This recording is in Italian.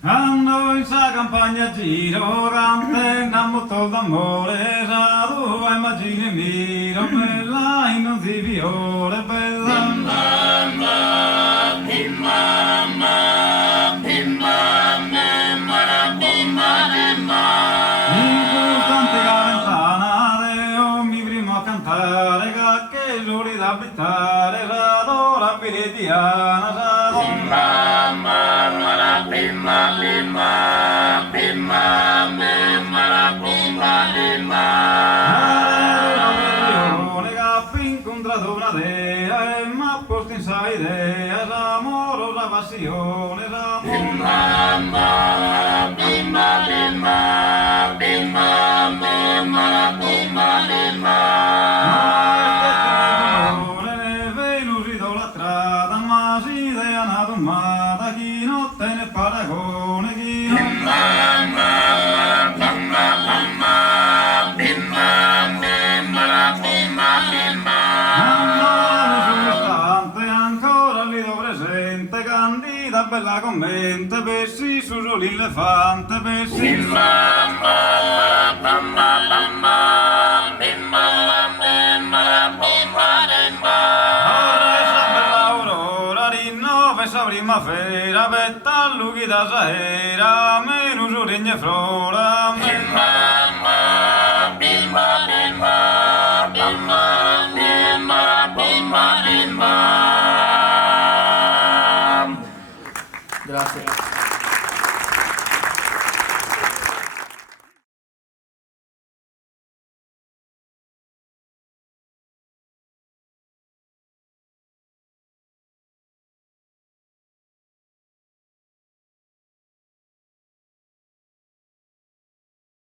Quando in sa campagna giro, cantena molto d'amore, sa tu immagini miro, bella in non di viole, bella. Importante calentana, io mi primo a cantare, che giuri da abitare, sa d'ora viridiana, sa d'ora. Incontrato una dea e m'ha posto in sa idea l'amorosa passione Venus idolatrata ma si idea una domata chi non te ne paragone chi non presente, candida bella commente, pessi su l'elefante, pessi aurora, rinnove sa primavera, petta lughi da sera, menu su regne flora, Grazie.